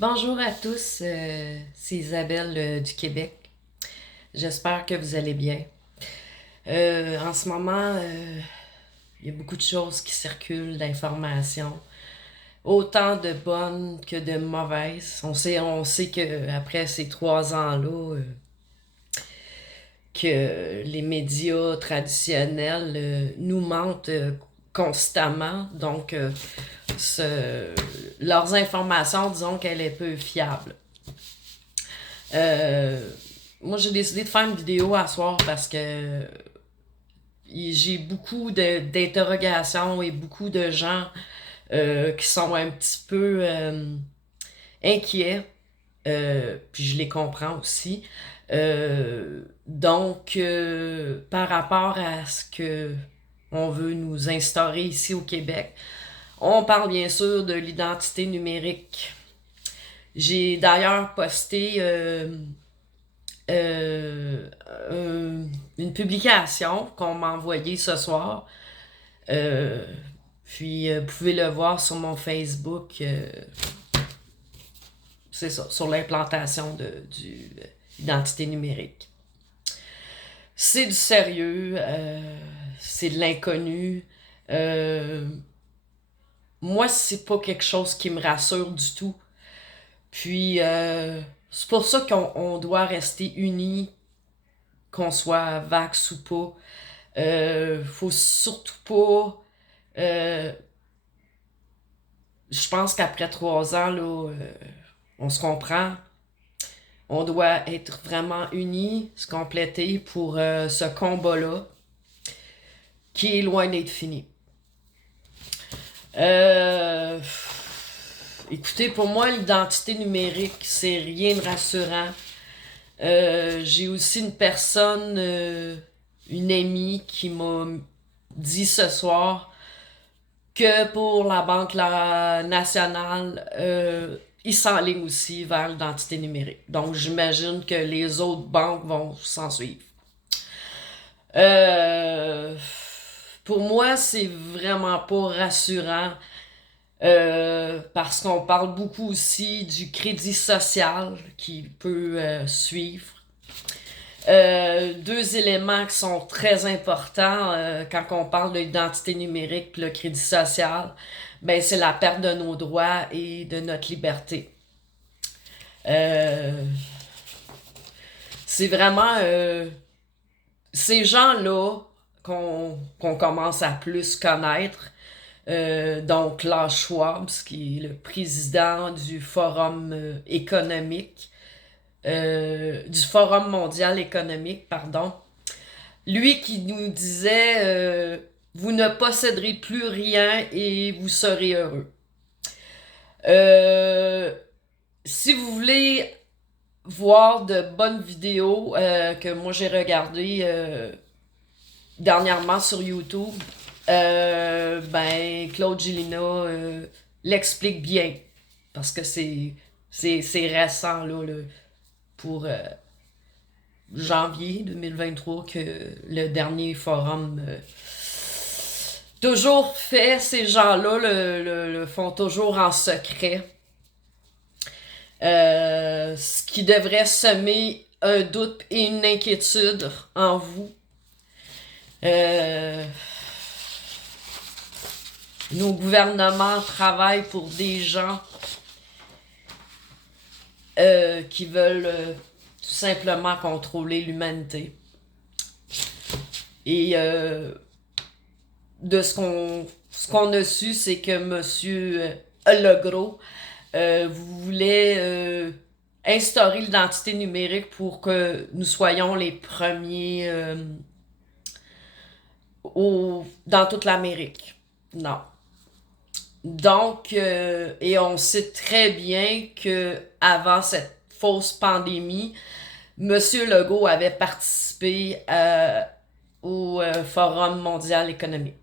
Bonjour à tous, c'est Isabelle du Québec. J'espère que vous allez bien. En ce moment, il y a beaucoup de choses qui circulent, d'informations, autant de bonnes que de mauvaises. On sait que après ces 3 ans-là, que les médias traditionnels nous mentent constamment. Donc, ce- leurs informations, disons qu'elle est peu fiable. Euh, Moi, j'ai décidé de faire une vidéo à soir parce que j'ai beaucoup d'interrogations et beaucoup de gens qui sont un petit peu inquiets. Puis je les comprends aussi. Donc, par rapport à ce que on veut nous instaurer ici au Québec, on parle bien sûr de l'identité numérique. J'ai d'ailleurs posté euh, euh, une publication qu'on m'a envoyée ce soir. Euh, Puis, vous pouvez le voir sur mon Facebook. C'est ça, sur l'implantation du identité numérique. C'est du sérieux, c'est de l'inconnu. Euh, Moi, c'est pas quelque chose qui me rassure du tout. Puis, c'est pour ça qu'on doit rester unis, qu'on soit vax ou pas. Faut surtout pas. euh, je pense qu'après 3 ans, là, on se comprend. On doit être vraiment unis, se compléter pour ce combat-là, qui est loin d'être fini. Euh, Écoutez, pour moi, l'identité numérique, c'est rien de rassurant. J'ai aussi une personne, une amie, qui m'a dit ce soir que pour la Banque nationale, ils s'enlignent aussi vers l'identité numérique. Donc, j'imagine que les autres banques vont s'en suivre. Euh, pour moi, c'est vraiment pas rassurant parce qu'on parle beaucoup aussi du crédit social qui peut suivre. Deux éléments qui sont très importants quand on parle de l'identité numérique et le crédit social, ben c'est la perte de nos droits et de notre liberté. Euh, c'est vraiment ces gens-là qu'on commence à plus connaître. Donc, Klaus Schwab, qui est le président du Forum économique, du Forum mondial économique, pardon. Lui qui nous disait vous ne posséderez plus rien et vous serez heureux. Euh, Si vous voulez voir de bonnes vidéos que moi j'ai regardées dernièrement sur YouTube, ben Claude Gélina l'explique bien parce que c'est récent là, pour janvier 2023 que le dernier forum toujours fait. Ces gens-là le font toujours en secret. Ce qui devrait semer un doute et une inquiétude en vous. Euh, nos gouvernements travaillent pour des gens qui veulent tout simplement contrôler l'humanité. Et de ce qu'on a su, c'est que Monsieur Legros voulait instaurer l'identité numérique pour que nous soyons les premiers dans toute l'Amérique. Non. Donc, et on sait très bien que avant cette fausse pandémie, Monsieur Legault avait participé au Forum mondial économique.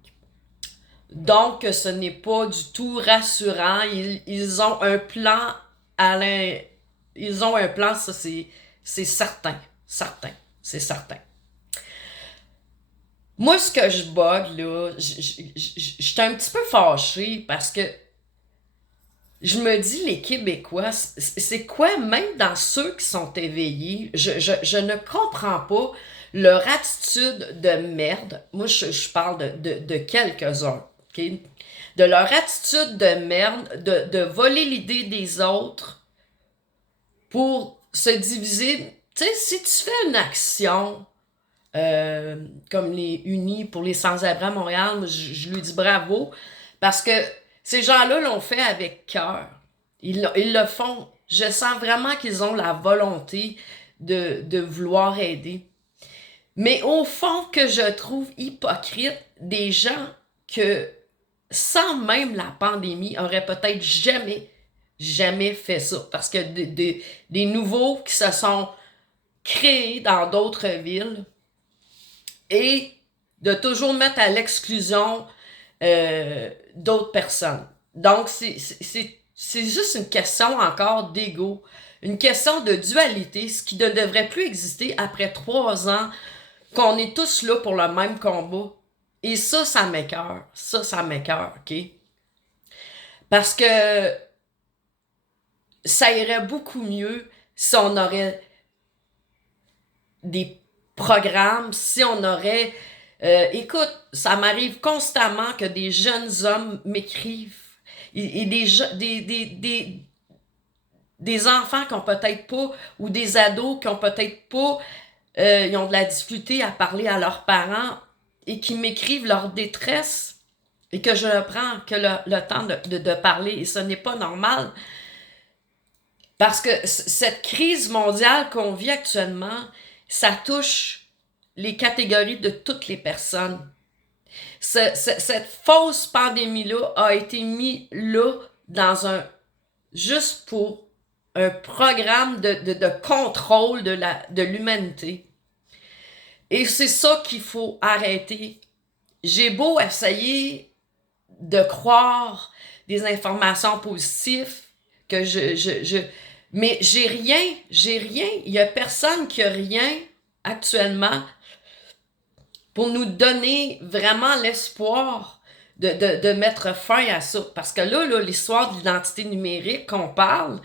Donc, ce n'est pas du tout rassurant. Ils ont un plan à l'in... Ils ont un plan, ça c'est certain. Certain. C'est certain. Moi, ce que je bug, là, j'étais un petit peu fâchée parce que je me dis, les Québécois, c'est quoi, même dans ceux qui sont éveillés, je ne comprends pas leur attitude de merde. Moi, je parle de quelques-uns, OK? De leur attitude de merde, de voler l'idée des autres pour se diviser. Tu sais, si tu fais une action comme les Unis pour les sans-abri à Montréal, moi, je lui dis bravo, parce que ces gens-là l'ont fait avec cœur. Ils le font. Je sens vraiment qu'ils ont la volonté de vouloir aider. Mais au fond, que je trouve hypocrite, des gens que, sans même la pandémie, auraient peut-être jamais fait ça. Parce que des nouveaux qui se sont créés dans d'autres villes et de toujours mettre à l'exclusion d'autres personnes. Donc, c'est juste une question encore d'ego, une question de dualité, ce qui ne devrait plus exister après 3 ans, qu'on est tous là pour le même combat. Et ça m'écoeure. Ça m'écoeure, OK? Parce que ça irait beaucoup mieux si on aurait des programmes, si on aurait... écoute, ça m'arrive constamment que des jeunes hommes m'écrivent et des enfants qui ont peut-être pas, ou des ados qui ont peut-être pas, ils ont de la difficulté à parler à leurs parents et qui m'écrivent leur détresse et que je prends que le temps de parler, et ce n'est pas normal. Parce que cette crise mondiale qu'on vit actuellement, ça touche les catégories de toutes les personnes. Cette fausse pandémie-là a été mise là juste pour un programme de contrôle de l'humanité. Et c'est ça qu'il faut arrêter. J'ai beau essayer de croire des informations positives, que mais j'ai rien. Il y a personne qui a rien actuellement pour nous donner vraiment l'espoir de mettre fin à ça. Parce que là, l'histoire de l'identité numérique qu'on parle,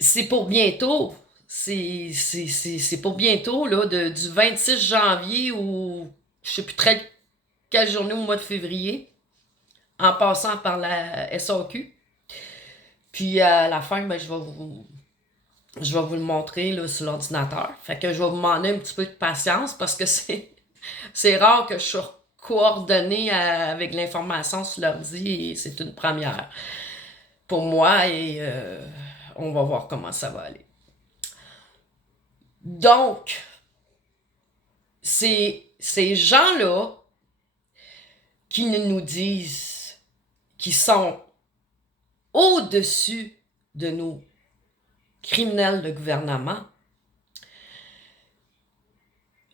c'est pour bientôt. C'est pour bientôt, là, du 26 janvier ou je sais plus très quelle journée au mois de février, en passant par la SAQ. Puis à la fin, ben, je vais vous le montrer là, sur l'ordinateur. Fait que je vais vous demander un petit peu de patience parce que c'est rare que je sois coordonnée avec l'information sur l'ordi, et c'est une première pour moi, et on va voir comment ça va aller. Donc, c'est ces gens-là qui nous disent qu'ils sont au-dessus de nos criminels de gouvernement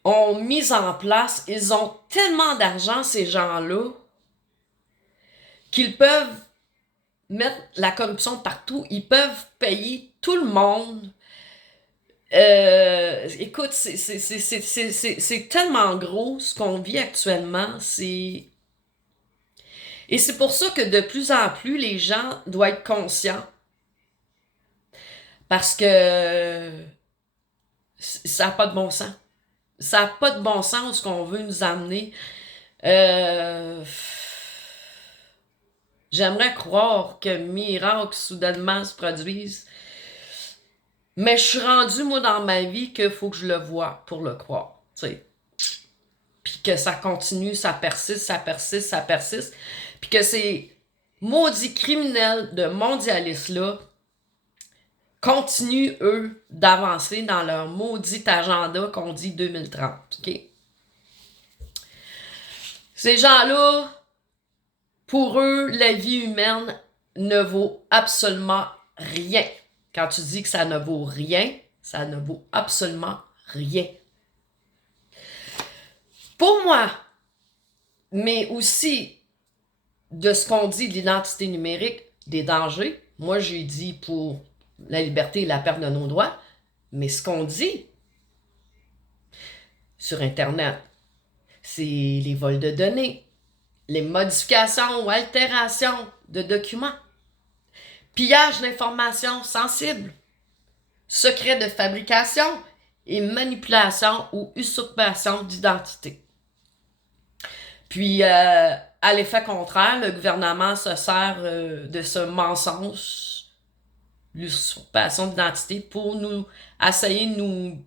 ont mis en place, ils ont tellement d'argent, ces gens-là, qu'ils peuvent mettre la corruption partout, ils peuvent payer tout le monde. Écoute, c'est tellement gros ce qu'on vit actuellement, et c'est pour ça que de plus en plus, les gens doivent être conscients. Parce que ça n'a pas de bon sens. Ça n'a pas de bon sens où ce qu'on veut nous amener. J'aimerais croire que miracles soudainement se produisent. Mais je suis rendue, moi, dans ma vie, qu'il faut que je le voie pour le croire. T'sais. Puis que ça continue, ça persiste. Puis que ces maudits criminels de mondialistes-là continuent, eux, d'avancer dans leur maudit agenda qu'on dit 2030. OK? Ces gens-là, pour eux, la vie humaine ne vaut absolument rien. Quand tu dis que ça ne vaut rien, ça ne vaut absolument rien. Pour moi, mais aussi de ce qu'on dit de l'identité numérique, des dangers, moi j'ai dit pour la liberté et la perte de nos droits, mais ce qu'on dit sur Internet, c'est les vols de données, les modifications ou altérations de documents. pillage d'informations sensibles, secret de fabrication et manipulation ou usurpation d'identité. Puis, à l'effet contraire, le gouvernement se sert de ce mensonge, l'usurpation d'identité, pour nous essayer de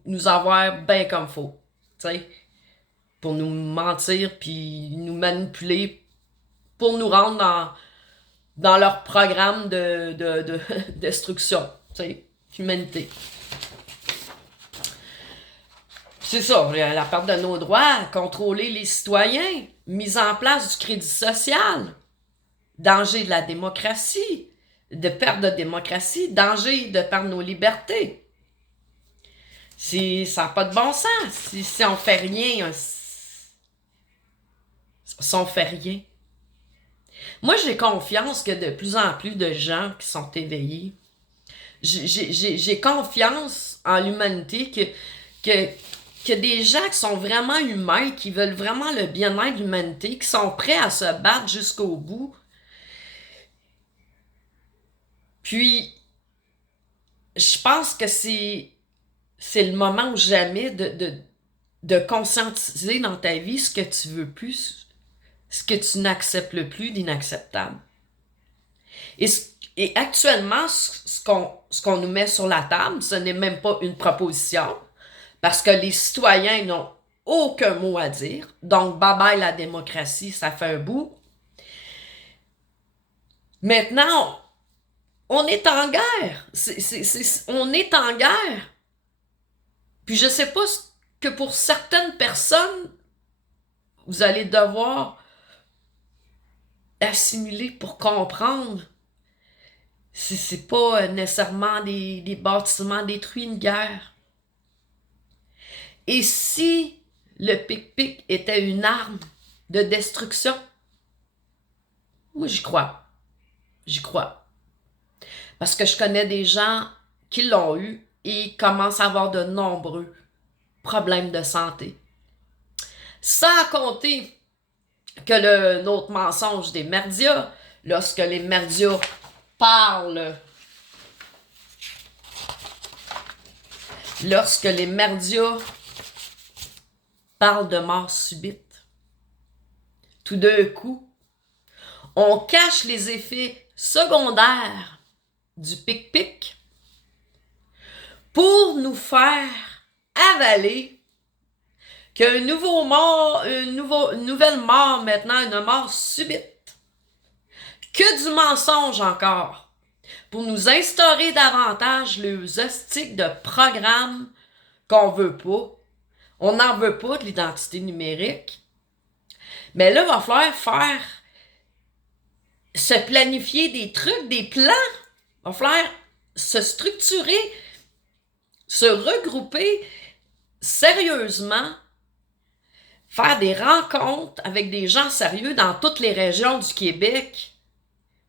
nous avoir bien comme faut. T'sais, pour nous mentir puis nous manipuler, pour nous rendre dans leur programme de destruction, humanité. C'est ça, la perte de nos droits, contrôler les citoyens, mise en place du crédit social, danger de la démocratie, de perte de démocratie, danger de perdre nos libertés. Ça n'a pas de bon sens. Si on fait rien, si on fait rien. Moi, j'ai confiance que de plus en plus de gens qui sont éveillés, j'ai confiance en l'humanité que des gens qui sont vraiment humains, qui veulent vraiment le bien-être de l'humanité, qui sont prêts à se battre jusqu'au bout. Puis, je pense que c'est le moment ou jamais de conscientiser dans ta vie ce que tu veux plus, ce que tu n'acceptes le plus d'inacceptable. Et actuellement, ce qu'on nous met sur la table, ce n'est même pas une proposition, parce que les citoyens n'ont aucun mot à dire. Donc, bye-bye la démocratie, ça fait un bout. Maintenant, on est en guerre. On est en guerre. Puis je sais pas que pour certaines personnes, vous allez devoir assimiler pour comprendre. C'est pas nécessairement des bâtiments détruits, une guerre. Et si le pic-pic était une arme de destruction? Moi, j'y crois. J'y crois. Parce que je connais des gens qui l'ont eu et commencent à avoir de nombreux problèmes de santé. Sans compter que notre mensonge des médias, lorsque les médias parlent, de mort subite, tout d'un coup, on cache les effets secondaires du pic-pic pour nous faire avaler qu'une nouvelle mort maintenant, une mort subite. Que du mensonge encore. Pour nous instaurer davantage les hostiques de programmes qu'on veut pas. On n'en veut pas de l'identité numérique. Mais là, il va falloir se planifier des trucs, des plans. Il va falloir se structurer, se regrouper sérieusement, faire des rencontres avec des gens sérieux dans toutes les régions du Québec.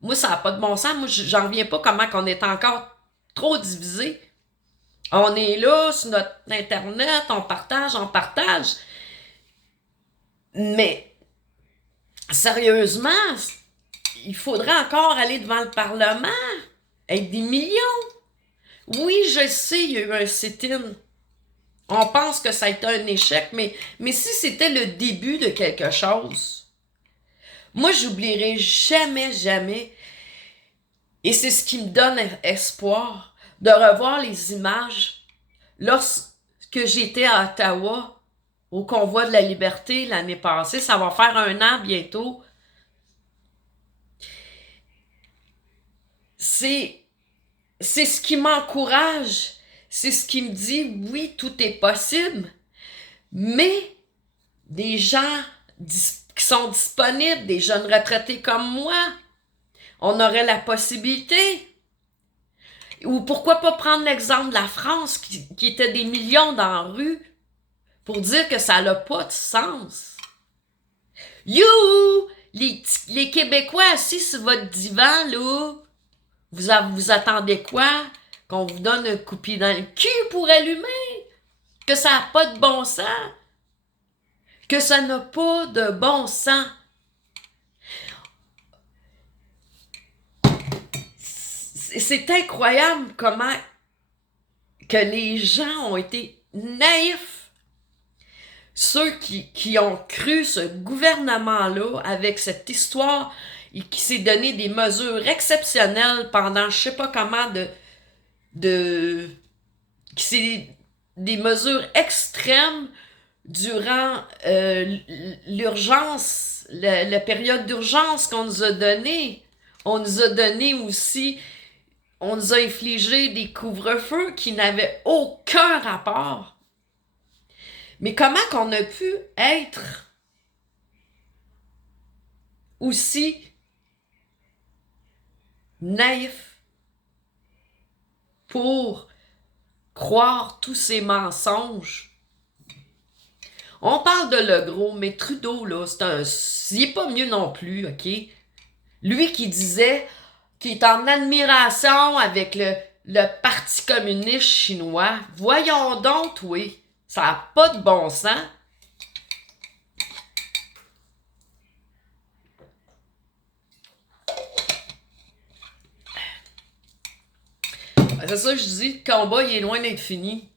Moi, ça n'a pas de bon sens. Moi, j'en reviens pas comment on est encore trop divisé. On est là, sur notre Internet, on partage. Mais, sérieusement, il faudrait encore aller devant le Parlement avec des millions. Oui, je sais, il y a eu un sit-in. On pense que ça a été un échec, mais si c'était le début de quelque chose, moi, j'oublierai jamais, et c'est ce qui me donne espoir, de revoir les images lorsque j'étais à Ottawa, au Convoi de la Liberté l'année passée. Ça va faire 1 an bientôt. C'est ce qui m'encourage. C'est ce qui me dit, oui, tout est possible, mais des gens qui sont disponibles, des jeunes retraités comme moi, on aurait la possibilité. Ou pourquoi pas prendre l'exemple de la France, qui était des millions dans la rue, pour dire que ça n'a pas de sens. Youhou! Les Québécois assis sur votre divan, là, vous attendez quoi? Qu'on vous donne un coup de pied dans le cul pour allumer? Que ça n'a pas de bon sens? Que ça n'a pas de bon sens? c'est incroyable comment que les gens ont été naïfs. Ceux qui ont cru ce gouvernement-là avec cette histoire et qui s'est donné des mesures exceptionnelles pendant je sais pas comment qui s'est des mesures extrêmes durant l'urgence, la période d'urgence qu'on nous a donnée. On nous a donné aussi, on nous a infligé des couvre-feux qui n'avaient aucun rapport. Mais comment qu'on a pu être aussi naïf pour croire tous ces mensonges? On parle de Legault, mais Trudeau, là, il est pas mieux non plus, OK? Lui qui disait qu'il est en admiration avec le Parti communiste chinois. Voyons donc, oui. Ça n'a pas de bon sens. C'est ça que je dis, le combat, il est loin d'être fini.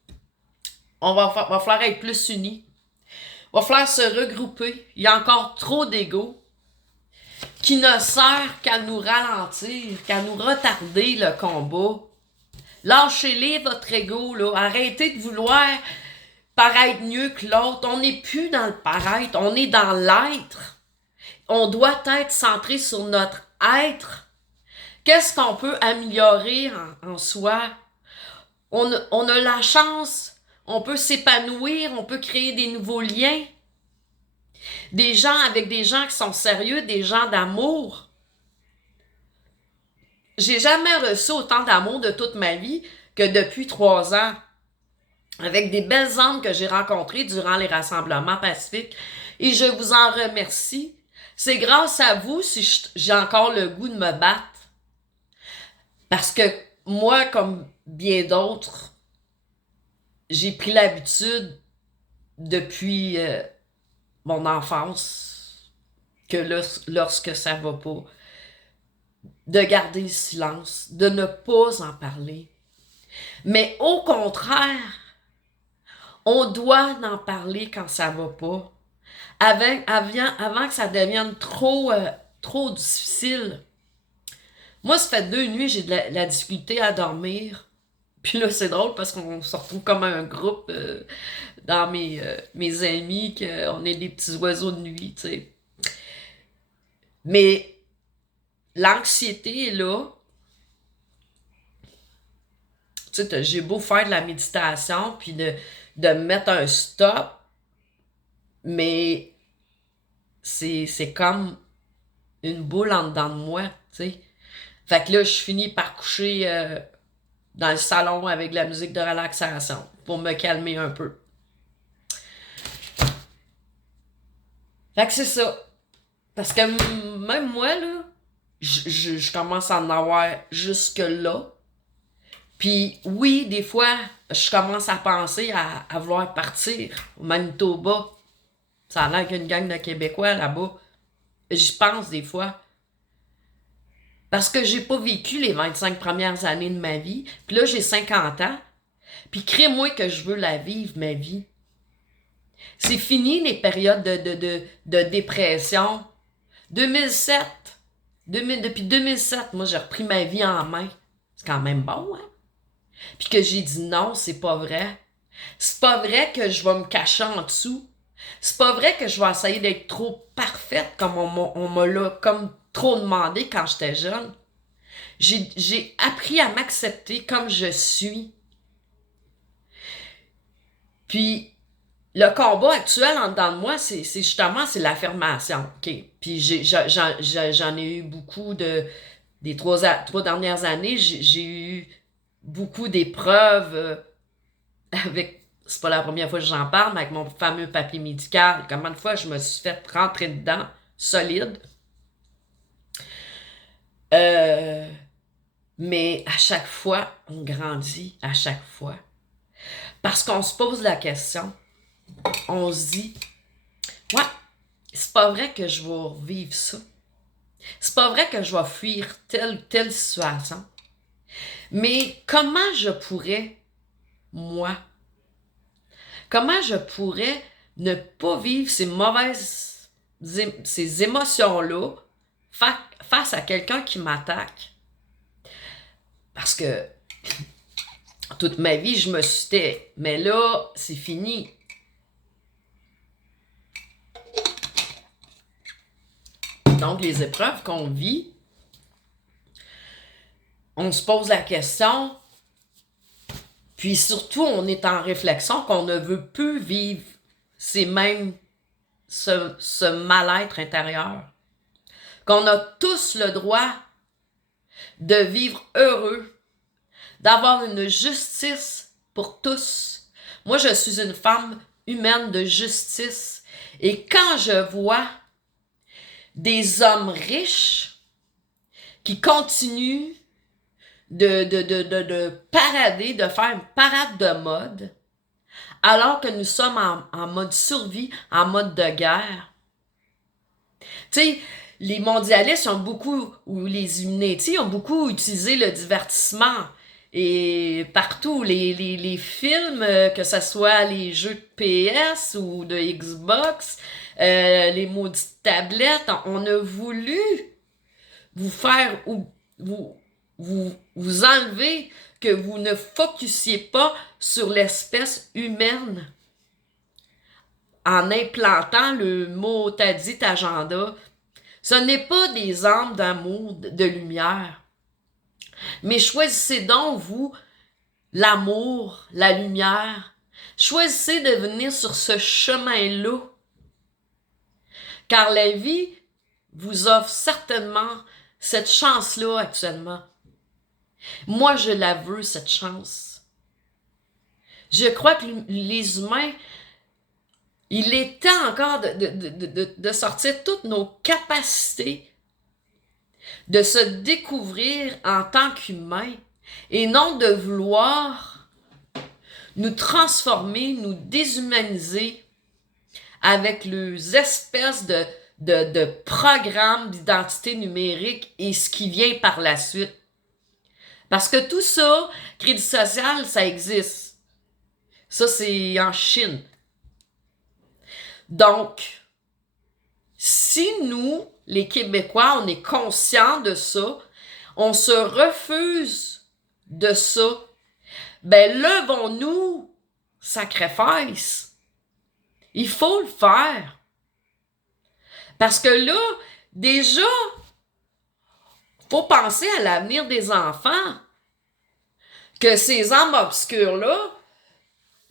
Va falloir être plus unis. Va falloir se regrouper. Il y a encore trop d'ego qui ne sert qu'à nous ralentir, qu'à nous retarder le combat. Lâchez-les votre ego, là. Arrêtez de vouloir paraître mieux que l'autre. On n'est plus dans le paraître, on est dans l'être. On doit être centré sur notre être. Qu'est-ce qu'on peut améliorer en soi? On a la chance, on peut s'épanouir, on peut créer des nouveaux liens. Des gens avec des gens qui sont sérieux, des gens d'amour. J'ai jamais reçu autant d'amour de toute ma vie que depuis 3 ans. Avec des belles âmes que j'ai rencontrées durant les rassemblements pacifiques. Et je vous en remercie. C'est grâce à vous si j'ai encore le goût de me battre. Parce que moi, comme bien d'autres, j'ai pris l'habitude depuis mon enfance que lorsque ça va pas, de garder le silence, de ne pas en parler. Mais au contraire, on doit en parler quand ça va pas. Avant que ça devienne trop difficile. Moi, ça fait 2 nuits, j'ai de la difficulté à dormir. Puis là, c'est drôle parce qu'on se retrouve comme un groupe dans mes amis, qu'on est des petits oiseaux de nuit, tu sais. Mais l'anxiété est là. Tu sais, j'ai beau faire de la méditation, puis de mettre un stop, mais c'est comme une boule en dedans de moi, tu sais. Fait que là, je finis par coucher dans le salon avec de la musique de relaxation pour me calmer un peu. Fait que c'est ça. Parce que même moi, là, je commence à en avoir jusque-là. Puis oui, des fois, je commence à penser à vouloir partir au Manitoba. Ça a l'air qu'il y a une gang de Québécois là-bas. J'y pense des fois. Parce que j'ai pas vécu les 25 premières années de ma vie. Puis là, j'ai 50 ans. Puis crée-moi que je veux la vivre, ma vie. C'est fini les périodes de dépression. 2007. Depuis 2007, moi, j'ai repris ma vie en main. C'est quand même bon, hein? Puis que j'ai dit non, c'est pas vrai. C'est pas vrai que je vais me cacher en dessous. C'est pas vrai que je vais essayer d'être trop parfaite comme on me l'a comme trop demandé quand j'étais jeune. J'ai appris à m'accepter comme je suis. Puis le combat actuel en dedans de moi, c'est justement l'affirmation. Okay? Puis j'en ai eu beaucoup des 3 dernières années, j'ai eu beaucoup d'épreuves avec, c'est pas la première fois que j'en parle, mais avec mon fameux papier médical. Combien de fois je me suis fait rentrer dedans, solide. Mais à chaque fois, on grandit, à chaque fois. Parce qu'on se pose la question, on se dit, ouais, c'est pas vrai que je vais revivre ça. C'est pas vrai que je vais fuir telle ou telle situation. Mais comment je pourrais, moi, comment je pourrais ne pas vivre ces émotions-là face à quelqu'un qui m'attaque? Parce que toute ma vie, je me suis dit, mais là, c'est fini. Donc, les épreuves qu'on vit, on se pose la question, puis surtout, on est en réflexion qu'on ne veut plus vivre ce mal-être intérieur. Qu'on a tous le droit de vivre heureux, d'avoir une justice pour tous. Moi, je suis une femme humaine de justice. Et quand je vois des hommes riches qui continuent de parader, de faire une parade de mode, alors que nous sommes en mode survie, en mode de guerre. Tu sais, les mondialistes ont beaucoup, ou les Illuminati ont beaucoup utilisé le divertissement. Et partout, les films, que ce soit les jeux de PS ou de Xbox, les maudites tablettes, on a voulu vous faire ou vous enlever, que vous ne focussiez pas sur l'espèce humaine en implantant le mot-dit agenda. Ce n'est pas des âmes d'amour, de lumière. Mais choisissez donc, vous, l'amour, la lumière. Choisissez de venir sur ce chemin-là. Car la vie vous offre certainement cette chance-là actuellement. Moi, je la veux, cette chance. Je crois que les humains, il est temps encore de sortir toutes nos capacités, de se découvrir en tant qu'humain et non de vouloir nous transformer, nous déshumaniser avec les espèces de programmes d'identité numérique et ce qui vient par la suite. Parce que tout ça, crédit social, ça existe. Ça, c'est en Chine. Donc, si nous, les Québécois, on est conscients de ça, on se refuse de ça, ben levons-nous, sacrifice. Il faut le faire. Parce que là, déjà, faut penser à l'avenir des enfants. Que ces âmes obscures-là,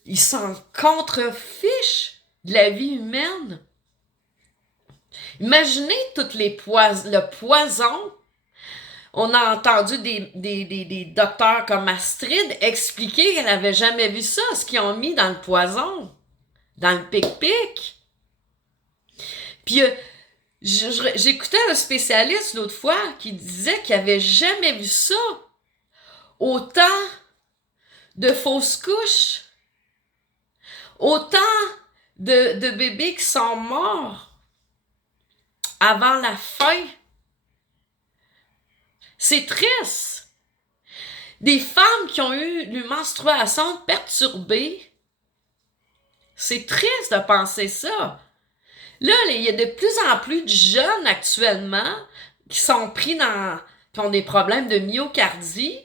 ils s'en contrefichent de la vie humaine. Imaginez le poison. On a entendu des docteurs comme Astrid expliquer qu'elle n'avait jamais vu ça, ce qu'ils ont mis dans le poison, dans le pic-pic. Puis j'écoutais un spécialiste l'autre fois qui disait qu'il n'avait jamais vu ça. Autant de fausses couches, autant de bébés qui sont morts avant la fin. C'est triste. Des femmes qui ont eu une menstruation perturbée. C'est triste de penser ça. Là, il y a de plus en plus de jeunes actuellement qui sont qui ont des problèmes de myocardie,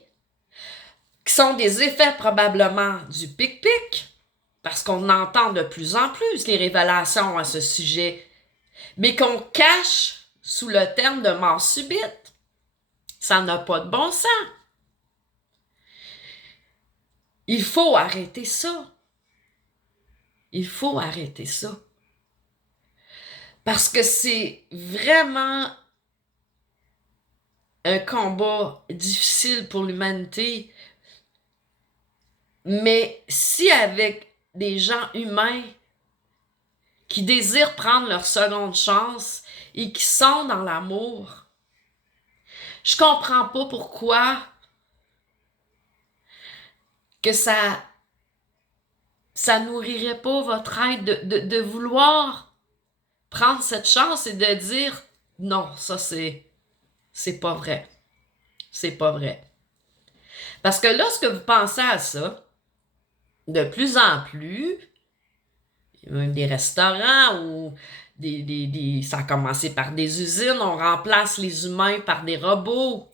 qui sont des effets probablement du pic-pic, parce qu'on entend de plus en plus les révélations à ce sujet, mais qu'on cache sous le terme de mort subite. Ça n'a pas de bon sens. Il faut arrêter ça. Il faut arrêter ça. Parce que c'est vraiment un combat difficile pour l'humanité. Mais si avec des gens humains qui désirent prendre leur seconde chance et qui sont dans l'amour, je comprends pas pourquoi que ça nourrirait pas votre aide de vouloir prendre cette chance et de dire non, ça c'est pas vrai. C'est pas vrai. Parce que lorsque vous pensez à ça, de plus en plus, même des restaurants ou ça a commencé par des usines, on remplace les humains par des robots.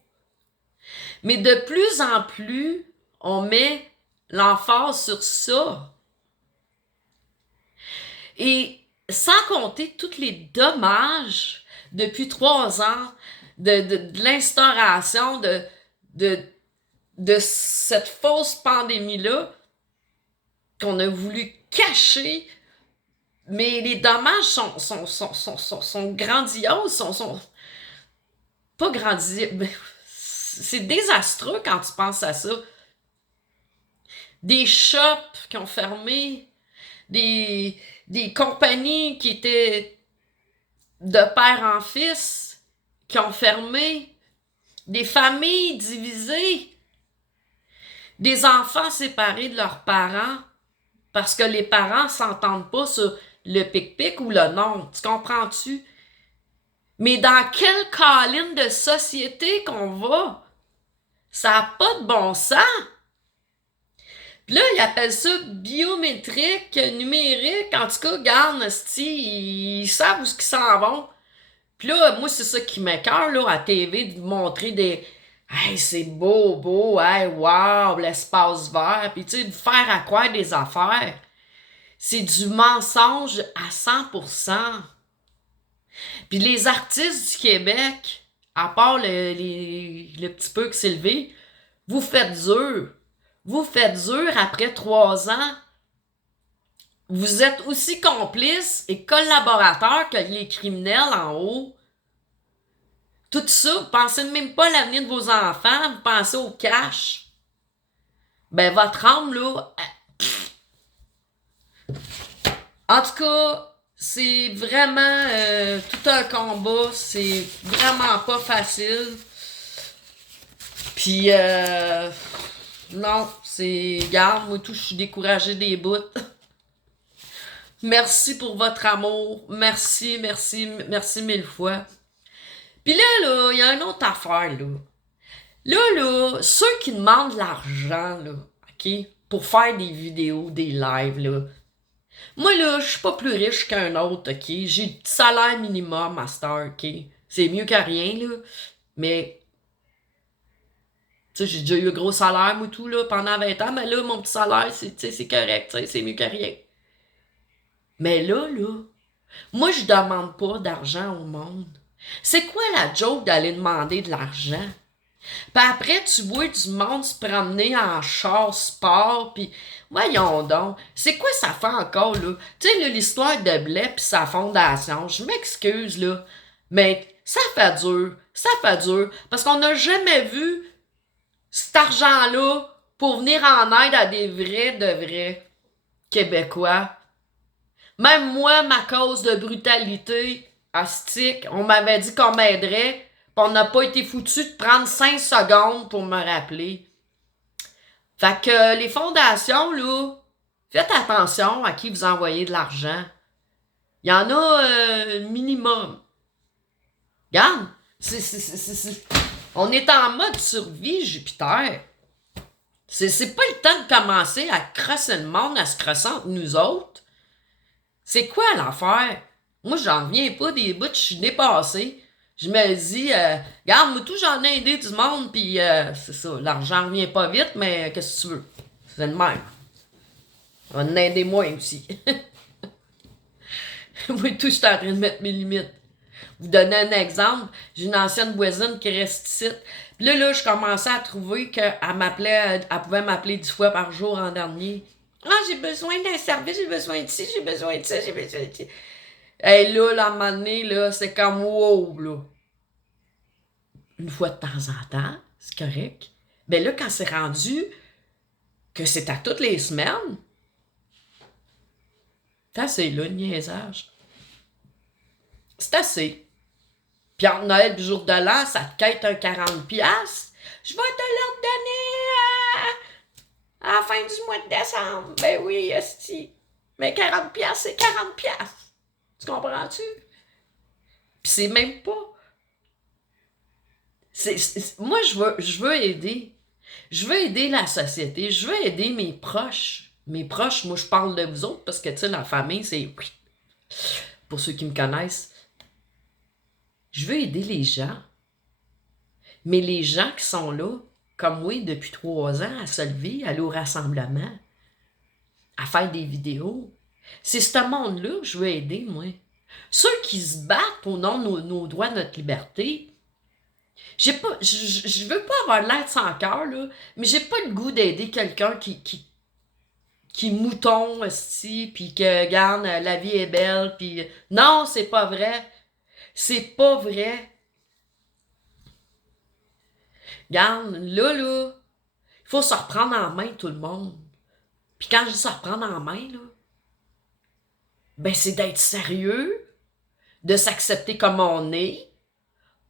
Mais de plus en plus, on met l'emphase sur ça. Et sans compter tous les dommages depuis 3 ans de l'instauration de cette fausse pandémie-là qu'on a voulu cacher, mais les dommages sont grandioses, sont pas grandioses, c'est désastreux quand tu penses à ça. Des shops qui ont fermé, des compagnies qui étaient de père en fils qui ont fermé, des familles divisées, des enfants séparés de leurs parents parce que les parents s'entendent pas sur le pic-pic ou le nom. Tu comprends-tu? Mais dans quelle colline de société qu'on va? Ça n'a pas de bon sens. Puis là, ils appellent ça biométrique, numérique. En tout cas, regarde, ils savent où ils s'en vont. Puis là, moi, c'est ça qui m'écoeure, là, à TV, de montrer des... Hey, c'est beau, hey, wow, l'espace vert. Puis tu sais, de faire à quoi des affaires. C'est du mensonge à 100%. Puis les artistes du Québec, à part le petit peu qui s'est levé, vous faites dur. Vous faites dur après 3 ans. Vous êtes aussi complices et collaborateurs que les criminels en haut. Tout ça, vous pensez même pas à l'avenir de vos enfants, vous pensez au cash. Ben, votre âme, là... En tout cas, c'est vraiment tout un combat. C'est vraiment pas facile. Puis, non, c'est... Garde, moi tout, je suis découragée des bouts. Merci pour votre amour. Merci mille fois. Puis là, il y a une autre affaire, là. Là, ceux qui demandent de l'argent, là, OK, pour faire des vidéos, des lives, là. Moi, là, je suis pas plus riche qu'un autre, OK? J'ai du salaire minimum à cette heure, OK? C'est mieux que rien, là. Mais, tu sais, j'ai déjà eu un gros salaire, moi, tout, là, pendant 20 ans. Mais là, mon petit salaire, c'est correct, tu sais, c'est mieux que rien. Mais là, moi, je demande pas d'argent au monde. C'est quoi la joke d'aller demander de l'argent? Puis après, tu vois du monde se promener en char sport, puis voyons donc, c'est quoi ça fait encore, là? Tu sais, là, l'histoire de Blais pis sa fondation, je m'excuse, là, mais ça fait dur, parce qu'on n'a jamais vu cet argent-là pour venir en aide à des vrais Québécois. Même moi, ma cause de brutalité astique, on m'avait dit qu'on m'aiderait, pis on n'a pas été foutu de prendre 5 secondes pour me rappeler. Fait que les fondations, là, faites attention à qui vous envoyez de l'argent. Il y en a minimum. Regarde, on est en mode survie, Jupiter. C'est pas le temps de commencer à crosser le monde, à se crosser entre nous autres. C'est quoi l'affaire? Moi, j'en reviens pas des bouts, je suis dépassé. Je me dis, regarde, moi tout, j'en ai aidé du monde, puis c'est ça, l'argent revient pas vite, mais qu'est-ce que tu veux? C'est le même. On va en aider moi aussi. Moi tout, je suis en train de mettre mes limites. Vous donner un exemple, j'ai une ancienne voisine qui reste ici. Puis là, je commençais à trouver qu'elle m'appelait, elle pouvait m'appeler 10 fois par jour en dernier. Ah, j'ai besoin d'un service, j'ai besoin de ci, j'ai besoin de ça, j'ai besoin de ci. Hey, là, à un moment donné, là, c'est comme wow, là. Une fois de temps en temps, c'est correct. Mais là, quand c'est rendu que c'est à toutes les semaines, c'est assez, là, le niaisage. C'est assez. Puis entre Noël et le jour de l'an, ça te quête un 40$. Je vais te le redonner à la fin du mois de décembre. Ben oui, esti. Mais 40$, c'est 40$. Tu comprends-tu? Puis c'est même pas... moi, je veux aider. Je veux aider la société, je veux aider mes proches. Mes proches, moi je parle de vous autres parce que tu sais, la famille, c'est pour ceux qui me connaissent. Je veux aider les gens. Mais les gens qui sont là, comme moi, depuis 3 ans, à se lever, aller au rassemblement, à faire des vidéos, c'est ce monde-là que je veux aider, moi. Ceux qui se battent au nom de nos droits, de notre liberté, je veux pas avoir l'air sans cœur, là, mais j'ai pas le goût d'aider quelqu'un qui mouton, aussi, puis que, regarde, la vie est belle, puis non, c'est pas vrai. C'est pas vrai. Regarde, là, il faut se reprendre en main, tout le monde. Puis quand je dis se reprendre en main, là, ben c'est d'être sérieux, de s'accepter comme on est,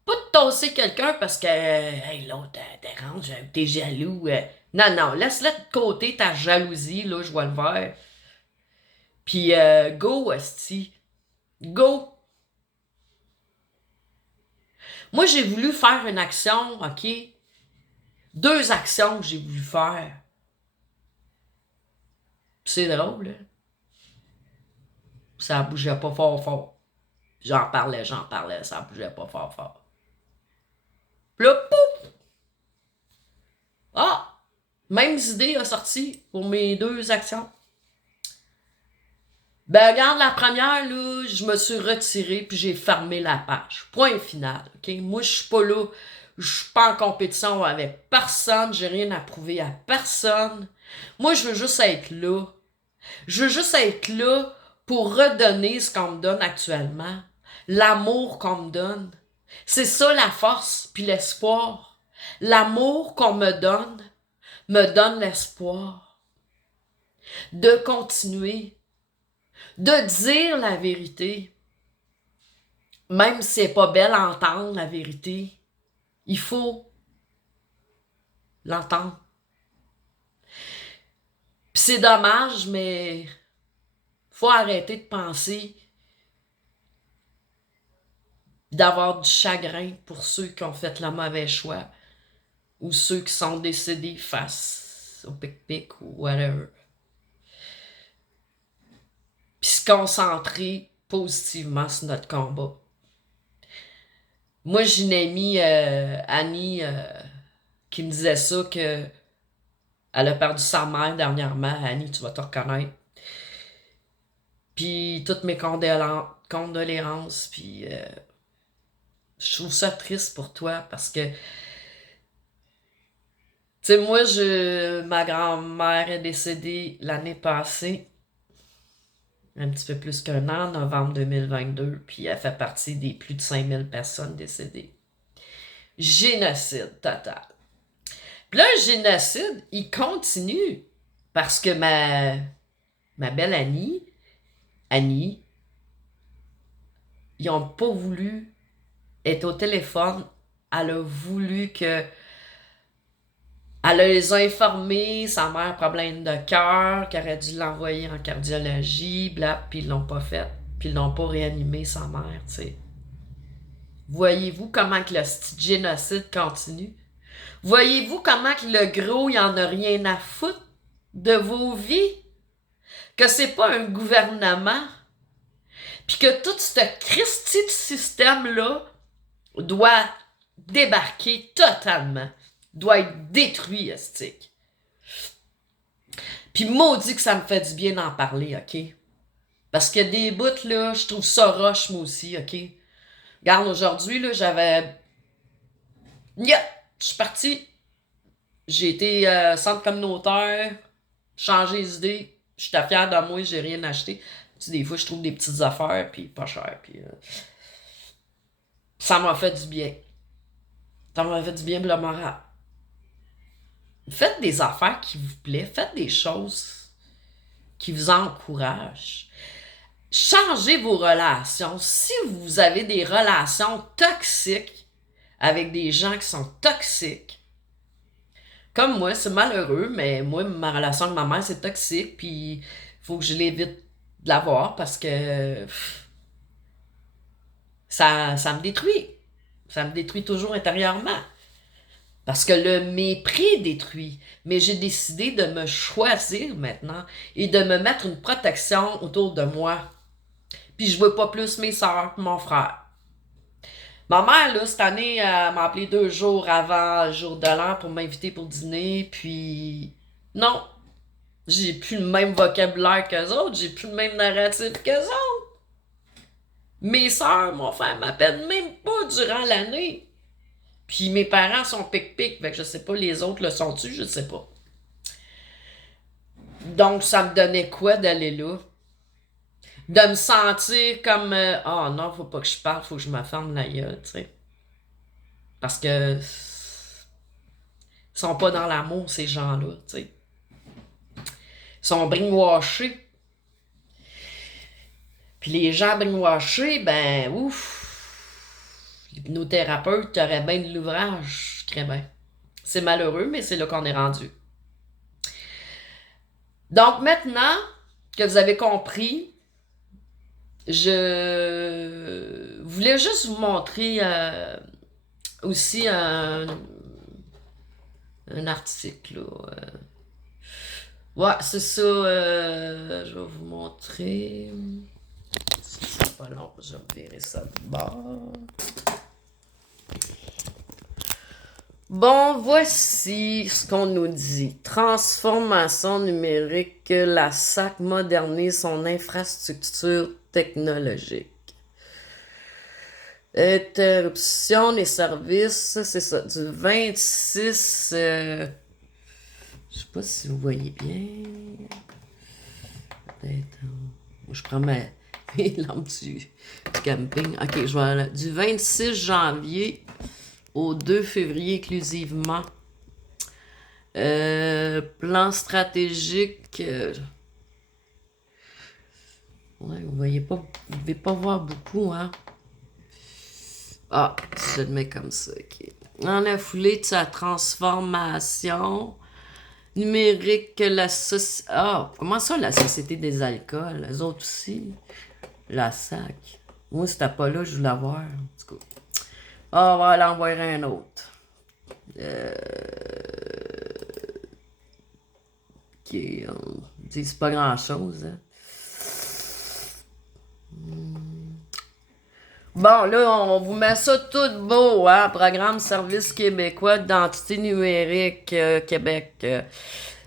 pas de tosser quelqu'un parce que hey, l'autre dérange, t'es jaloux. Non, non, laisse-le de côté ta jalousie, là, je vois le vert. Puis go, esti. Go. Moi, j'ai voulu faire une action, OK? 2 actions que j'ai voulu faire. C'est drôle, hein? Ça bougeait pas fort, fort. J'en parlais, ça bougeait pas fort, fort. Puis là, pouf! Ah! Mêmes idées a sorti pour mes 2 actions. Ben, regarde, la première, là, je me suis retirée puis j'ai fermé la page. Point final, OK? Moi, je suis pas là. Je suis pas en compétition avec personne. J'ai rien à prouver à personne. Moi, je veux juste être là. Je veux juste être là pour redonner ce qu'on me donne actuellement. L'amour qu'on me donne. C'est ça la force puis l'espoir. L'amour qu'on me donne l'espoir de continuer, de dire la vérité. Même si c'est pas belle à entendre la vérité, il faut l'entendre. Puis c'est dommage, mais faut arrêter de penser d'avoir du chagrin pour ceux qui ont fait le mauvais choix ou ceux qui sont décédés face au pic-pic ou whatever. Puis se concentrer positivement sur notre combat. Moi, j'ai une amie, Annie, qui me disait ça, que elle a perdu sa mère dernièrement. Annie, tu vas te reconnaître. Puis toutes mes condoléances, puis je trouve ça triste pour toi parce que, tu sais, moi, ma grand-mère est décédée l'année passée, un petit peu plus qu'un an, novembre 2022, puis elle fait partie des plus de 5000 personnes décédées. Génocide total. Puis là, le génocide, il continue parce que ma belle Annie, ils n'ont pas voulu être au téléphone. Elle a voulu que... Elle les a informés, sa mère problème de cœur, qu'elle aurait dû l'envoyer en cardiologie, bla, puis ils l'ont pas fait. Puis ils l'ont pas réanimé, sa mère, tu sais. Voyez-vous comment que le génocide continue? Voyez-vous comment que le gros, il en a rien à foutre de vos vies? Que c'est pas un gouvernement? Puis que tout ce Christi de système-là doit débarquer totalement. Doit être détruit, estique. Puis maudit que ça me fait du bien d'en parler, OK? Parce que des bouts, là, je trouve ça roche, moi aussi, OK? Regarde, aujourd'hui, là, j'avais... Yeah! Je suis partie. J'ai été centre communautaire, changé les idées. J'étais fière de moi, j'ai rien acheté. Tu sais, des fois, je trouve des petites affaires, puis pas cher, puis... ça m'a fait du bien. Ça m'a fait du bien pour le moral. Faites des affaires qui vous plaisent. Faites des choses qui vous encouragent. Changez vos relations. Si vous avez des relations toxiques avec des gens qui sont toxiques, comme moi, c'est malheureux, mais moi, ma relation avec ma mère, c'est toxique, puis il faut que je l'évite de l'avoir parce que ça me détruit. Ça me détruit toujours intérieurement. Parce que le mépris détruit. Mais j'ai décidé de me choisir maintenant et de me mettre une protection autour de moi. Puis je veux pas plus mes sœurs, mon frère. Ma mère, là, cette année, elle m'a appelé 2 jours avant le jour de l'an pour m'inviter pour dîner, puis non, j'ai plus le même vocabulaire qu'eux autres, j'ai plus le même narratif qu'eux autres. Mes sœurs, mon frère, m'appellent même pas durant l'année. Puis mes parents sont pic-pic, fait que je sais pas, les autres le sont-tu, je sais pas. Donc, ça me donnait quoi d'aller là? De me sentir comme, oh non, faut pas que je parle, faut que je me ferme la gueule, tu sais. Parce que ils sont pas dans l'amour, ces gens-là, tu sais. Ils sont brainwashés. Puis les gens brainwashés, ben, ouf, l'hypnothérapeute aurait bien de l'ouvrage, je crée bien. C'est malheureux, mais c'est là qu'on est rendu. Donc maintenant que vous avez compris, je voulais juste vous montrer aussi un article, là. Ouais, c'est ça. Je vais vous montrer. C'est pas long, je vais virer ça de bord. Bon, voici ce qu'on nous dit. Transformation numérique, la SAC modernise son infrastructure technologique. Interruption des services, c'est ça, du 26... je sais pas si vous voyez bien. Peut-être... je prends mes lampes du camping. Ok, je vais du 26 janvier au 2 février inclusivement. Plan stratégique. Ouais, vous voyez pas, vous devez pas voir beaucoup, hein. Ah, je le mets comme ça, ok. Dans la foulée de sa transformation numérique, la société... Ah, comment ça, la Société des alcools? Les autres aussi? La SAC. Moi, c'était pas là, je voulais voir. En tout cas. Ah, on va aller envoyer un autre. Ok, on dit c'est pas grand-chose, hein. Bon, là, on vous met ça tout beau, hein? Programme Service québécois d'identité numérique Québec.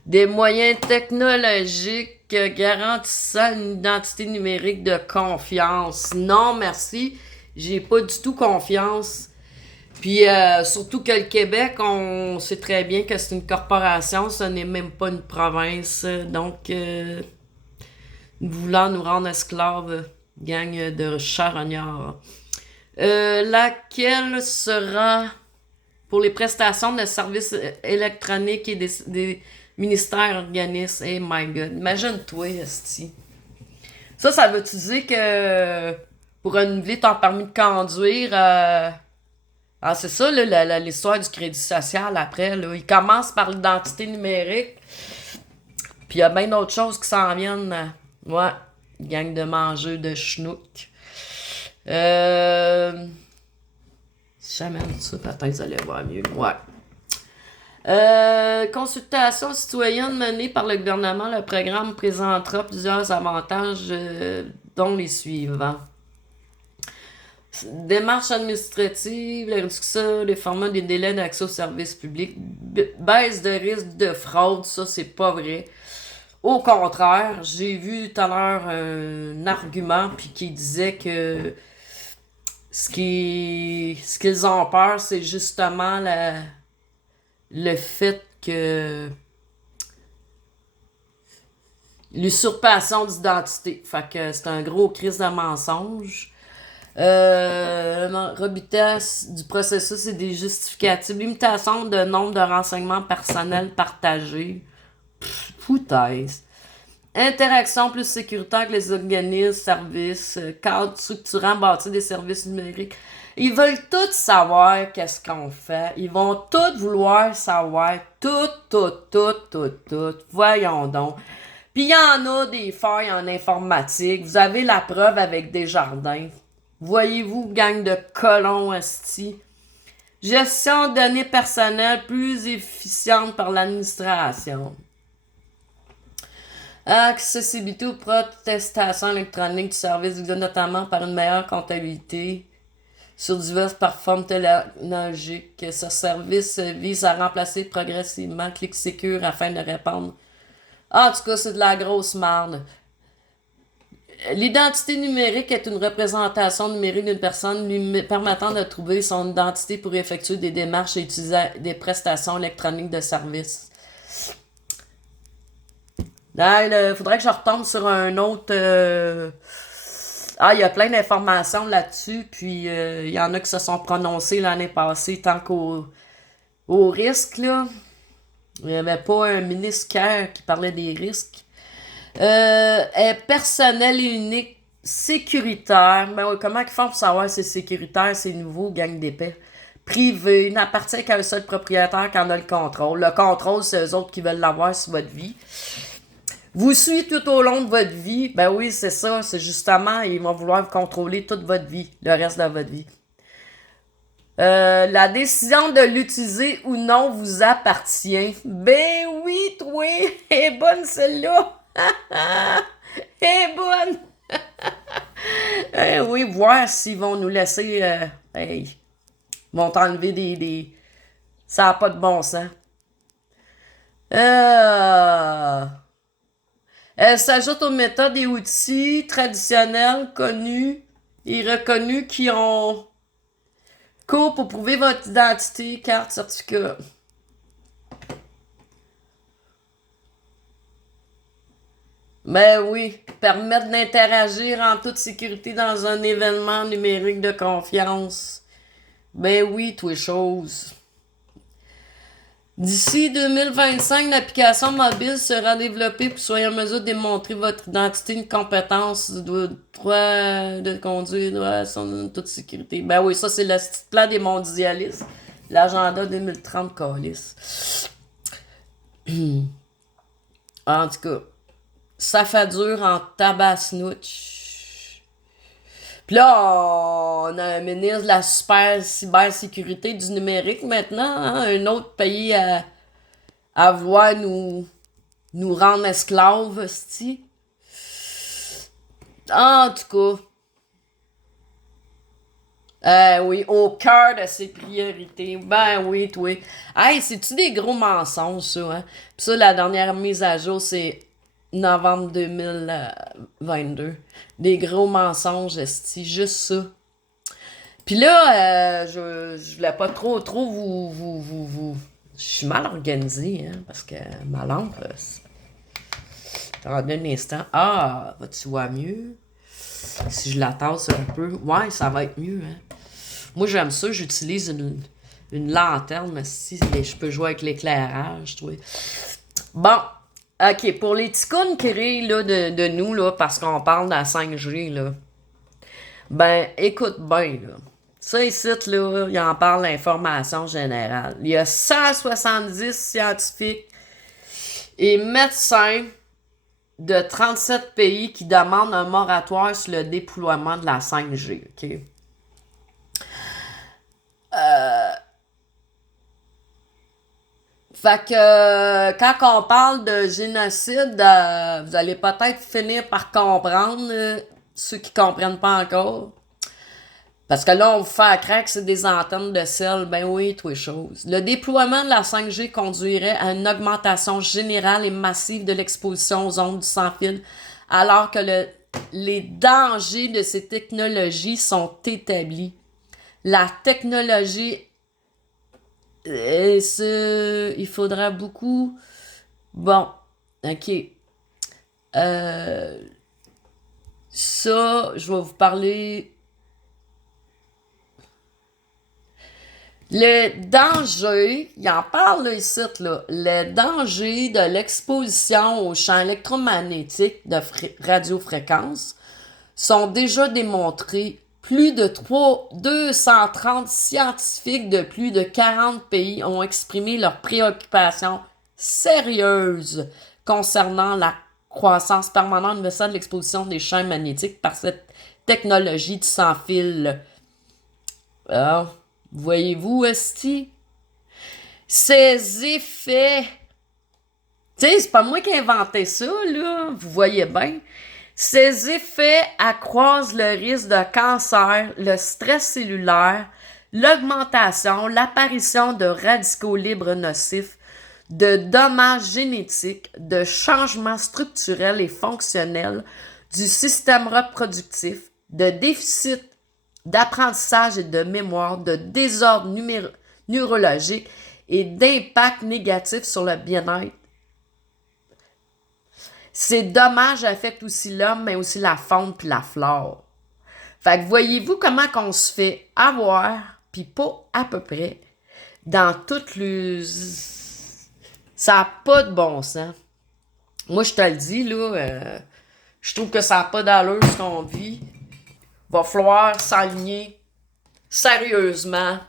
Des moyens technologiques garantissant une identité numérique de confiance. Non, merci. J'ai pas du tout confiance. Puis, surtout que le Québec, on sait très bien que c'est une corporation, ce n'est même pas une province. Donc, voulant nous rendre esclaves, gang de charognards. Laquelle sera pour les prestations de services électroniques et des ministères organismes. Hey my god, imagine-toi, esti. Ça veut-tu dire que pour renouveler ton permis de conduire, ah, c'est ça, là, l'histoire du crédit social après, là. Il commence par l'identité numérique, puis il y a bien d'autres choses qui s'en viennent. Ouais, gang de mangeux de schnook. Si j'amène ça, peut-être que vous allez voir mieux. Ouais. Consultation citoyenne menée par le gouvernement, le programme présentera plusieurs avantages, dont les suivants. Démarche administrative, la réduction des formats des délais d'accès aux services publics, baisse de risque de fraude, ça c'est pas vrai. Au contraire, j'ai vu tout à l'heure un argument puis qui disait que ce qu'ils ont peur, c'est justement le fait que l'usurpation d'identité. Fait que c'est un gros crise de mensonge. Robustesse du processus et des justificatifs. Limitation de nombre de renseignements personnels partagés. Foutaise. Interaction plus sécuritaire avec les organismes, services, cadre structurant, bâtir des services numériques. Ils veulent tous savoir qu'est-ce qu'on fait. Ils vont tous vouloir savoir tout. Voyons donc. Puis il y en a des failles en informatique. Vous avez la preuve avec Desjardins. Voyez-vous, gang de colons esti. Gestion de données personnelles plus efficiente par l'administration. Accessibilité aux protestations électroniques du service, notamment par une meilleure comptabilité sur diverses plateformes technologiques. Ce service vise à remplacer progressivement ClickSecure afin de répondre. En tout cas, c'est de la grosse marde. L'identité numérique est une représentation numérique d'une personne lui permettant de trouver son identité pour effectuer des démarches et utiliser des prestations électroniques de services. Il faudrait que je retombe sur un autre... il y a plein d'informations là-dessus, puis il y en a qui se sont prononcés l'année passée tant qu'au risque, là. Il n'y avait pas un ministre qui parlait des risques. Est personnel et unique, sécuritaire. Ben oui, comment ils font pour savoir si c'est sécuritaire, c'est nouveau, gang d'épais? Privé, n'appartient qu'à un seul propriétaire qui en a le contrôle. Le contrôle, c'est eux autres qui veulent l'avoir sur votre vie. Vous suivez tout au long de votre vie. Ben oui, c'est ça. C'est justement, ils vont vouloir contrôler toute votre vie, le reste de votre vie. La décision de l'utiliser ou non vous appartient. Ben oui, toi, elle est bonne celle-là. Elle est bonne. Oui, voir s'ils vont nous laisser. Ils vont t'enlever des. Ça n'a pas de bon sens. Elle s'ajoute aux méthodes et outils traditionnels, connus et reconnus qui ont cours pour prouver votre identité, carte, certificat. Ben oui, permettre d'interagir en toute sécurité dans un événement numérique de confiance. Ben oui, toutes les choses. D'ici 2025, l'application mobile sera développée pour soyez en mesure de démontrer votre identité, une compétence, droit de conduire, droit en toute sécurité. Ben oui, ça c'est le plan des mondialistes. L'agenda 2030, calice. En tout cas, ça fait dur en tabassnouch. Puis là, on a un ministre de la super cybersécurité du numérique maintenant, hein, un autre pays à vouloir nous rendre esclaves, c'ti. En tout cas, oui, au cœur de ses priorités. Ben oui, toi. Hey, c'est-tu des gros mensonges, ça, hein? Puis ça, la dernière mise à jour, c'est novembre 2022. Des gros mensonges, c'est juste ça. Puis là, je voulais pas trop vous. Je suis mal organisée, hein, parce que ma lampe. Attendez un instant. Ah, vas-tu voir mieux? Si je la tasse un peu. Ouais, ça va être mieux, hein. Moi, j'aime ça. J'utilise une lanterne, mais si je peux jouer avec l'éclairage, tu vois. Bon. OK, pour les petits conneries là, de nous, là, parce qu'on parle de la 5G, là, ben, écoute bien, là. Ça ici, là, il en parle d'information générale. Il y a 170 scientifiques et médecins de 37 pays qui demandent un moratoire sur le déploiement de la 5G, OK? Fait que quand on parle de génocide, vous allez peut-être finir par comprendre, ceux qui comprennent pas encore. Parce que là, on vous fait craindre que c'est des antennes de sel. Ben oui, toutes les choses. Le déploiement de la 5G conduirait à une augmentation générale et massive de l'exposition aux ondes du sans-fil, alors que les dangers de ces technologies sont établis. La technologie, il faudra beaucoup... Bon, OK. Ça, je vais vous parler... Le danger, il en parle là, ici, là, le danger de l'exposition aux champs électromagnétiques de radiofréquence sont déjà démontrés. Plus de 230 scientifiques de plus de 40 pays ont exprimé leurs préoccupations sérieuses concernant la croissance permanente de l'exposition des champs magnétiques par cette technologie du sans-fil. Voyez-vous, esti? Ces effets. Tu sais, c'est pas moi qui ai inventé ça, là. Vous voyez bien. Ces effets accroissent le risque de cancer, le stress cellulaire, l'augmentation, l'apparition de radicaux libres nocifs, de dommages génétiques, de changements structurels et fonctionnels du système reproductif, de déficit d'apprentissage et de mémoire, de désordres neurologiques et d'impact négatif sur le bien-être. Ces dommages affectent aussi l'homme, mais aussi la faune puis la flore. Fait que voyez-vous comment qu'on se fait avoir, puis pas à peu près, dans toutes les... Ça n'a pas de bon sens. Moi, je te le dis, là, je trouve que ça n'a pas d'allure ce qu'on vit. Va falloir s'aligner sérieusement,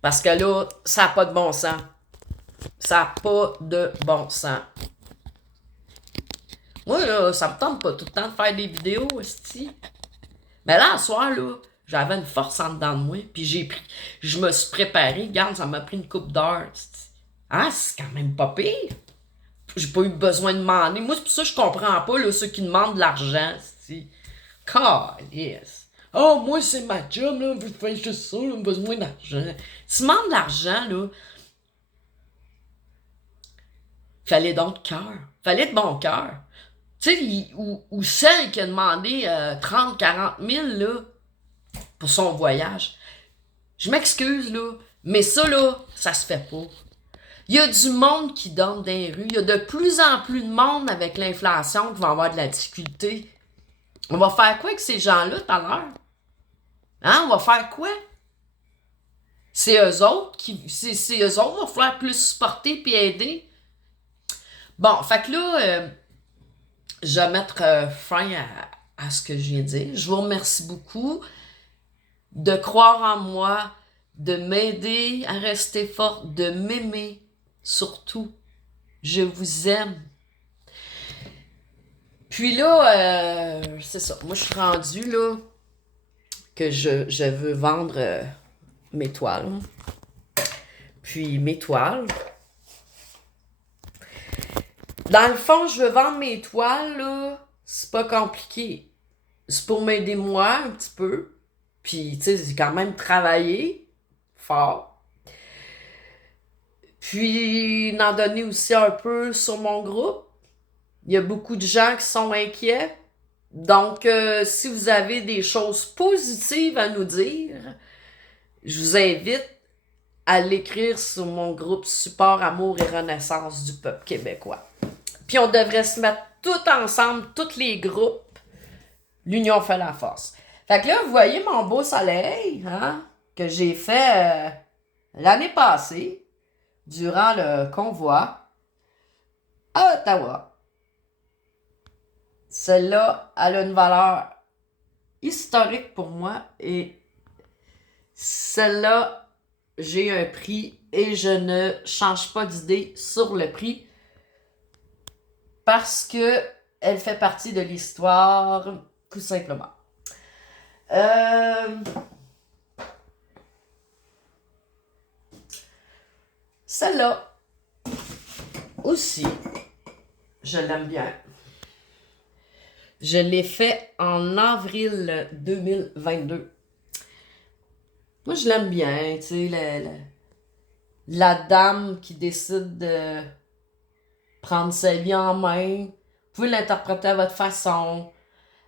parce que là, ça n'a pas de bon sens. Ça n'a pas de bon sens. Moi, là, ça me tente pas tout le temps de faire des vidéos, esti. Mais là, ce soir, là, j'avais une force en dedans de moi, puis je me suis préparé. Regarde, ça m'a pris une couple d'heures, esti. Ah, c'est quand même pas pire. J'ai pas eu besoin de demander. Moi, c'est pour ça que je comprends pas, là, ceux qui demandent de l'argent, esti. Yes. Oh, moi, c'est ma job, là, je fais juste ça, j'ai besoin d'argent. Tu demandes de l'argent, là, fallait donc de cœur. Fallait de bon cœur. Tu sais, ou celle qui a demandé 30, 40 000 là, pour son voyage. Je m'excuse, là, mais ça, là, ça se fait pas. Il y a du monde qui donne dans les rues. Il y a de plus en plus de monde avec l'inflation qui va avoir de la difficulté. On va faire quoi avec ces gens-là tout à l'heure? Hein? On va faire quoi? C'est eux autres c'est eux autres qui vont falloir plus supporter puis aider. Bon, fait que là... je vais mettre fin à ce que je viens de dire. Je vous remercie beaucoup de croire en moi, de m'aider à rester forte, de m'aimer surtout. Je vous aime. Puis là, c'est ça. Moi, je suis rendue là que je veux vendre mes toiles. Puis mes toiles. Dans le fond, je veux vendre mes toiles, là. C'est pas compliqué. C'est pour m'aider moi un petit peu. Puis, tu sais, j'ai quand même travaillé fort. Puis, en donner aussi un peu sur mon groupe. Il y a beaucoup de gens qui sont inquiets. Donc, si vous avez des choses positives à nous dire, je vous invite à l'écrire sur mon groupe Support, Amour et Renaissance du peuple québécois. Puis, on devrait se mettre tout ensemble, tous les groupes. L'union fait la force. Fait que là, vous voyez mon beau soleil, hein, que j'ai fait l'année passée, durant le convoi à Ottawa. Celle-là, elle a une valeur historique pour moi et celle-là, j'ai un prix et je ne change pas d'idée sur le prix parce que elle fait partie de l'histoire, tout simplement. Celle-là aussi, je l'aime bien. Je l'ai fait en avril 2022. Moi, je l'aime bien, tu sais, la dame qui décide de prendre sa vie en main. Vous pouvez l'interpréter à votre façon.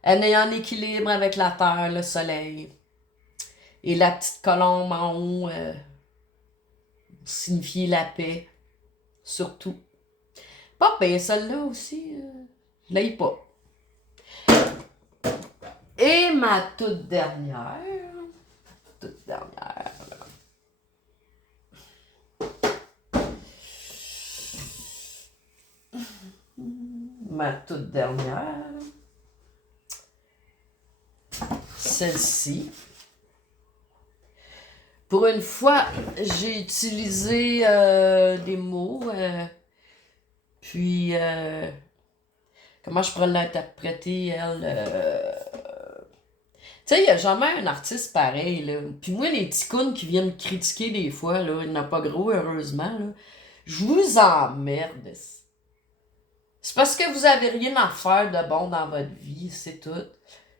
Elle est en équilibre avec la terre, le soleil. Et la petite colombe en haut signifie la paix, surtout. Pas pire, celle-là aussi, je l'aime pas. Et ma toute dernière, celle-ci. Pour une fois, j'ai utilisé des mots, puis comment je pourrais l'interpréter, elle? Tu sais, il n'y a jamais un artiste pareil, là. Puis moi, les ticounes qui viennent me critiquer des fois, là, il n'y en a pas gros, heureusement, là. Je vous emmerde. C'est parce que vous avez rien à faire de bon dans votre vie, c'est tout.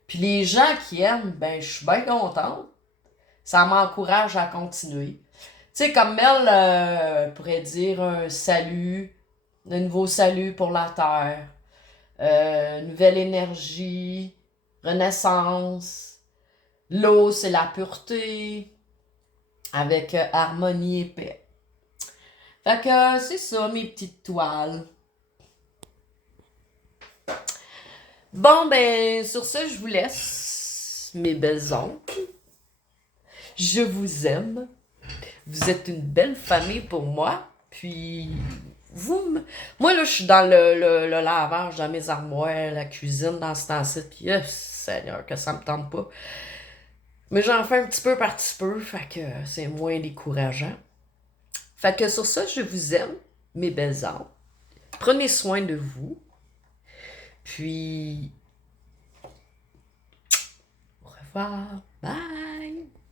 Puis les gens qui aiment, ben, je suis bien contente. Ça m'encourage à continuer. Tu sais, comme Mel pourrait dire un salut, un nouveau salut pour la Terre, nouvelle énergie, renaissance. L'eau, c'est la pureté, avec harmonie et paix. Fait que c'est ça, mes petites toiles. Bon, ben, sur ce, je vous laisse, mes belles oncles. Je vous aime. Vous êtes une belle famille pour moi. Puis, moi, là, je suis dans le lavage, dans mes armoires, la cuisine, dans ce temps-ci. Puis, Seigneur, que ça me tente pas. Mais j'en fais un petit peu par petit peu, fait que c'est moins décourageant. Fait que sur ça, je vous aime, mes belles âmes. Prenez soin de vous. Puis, au revoir. Bye.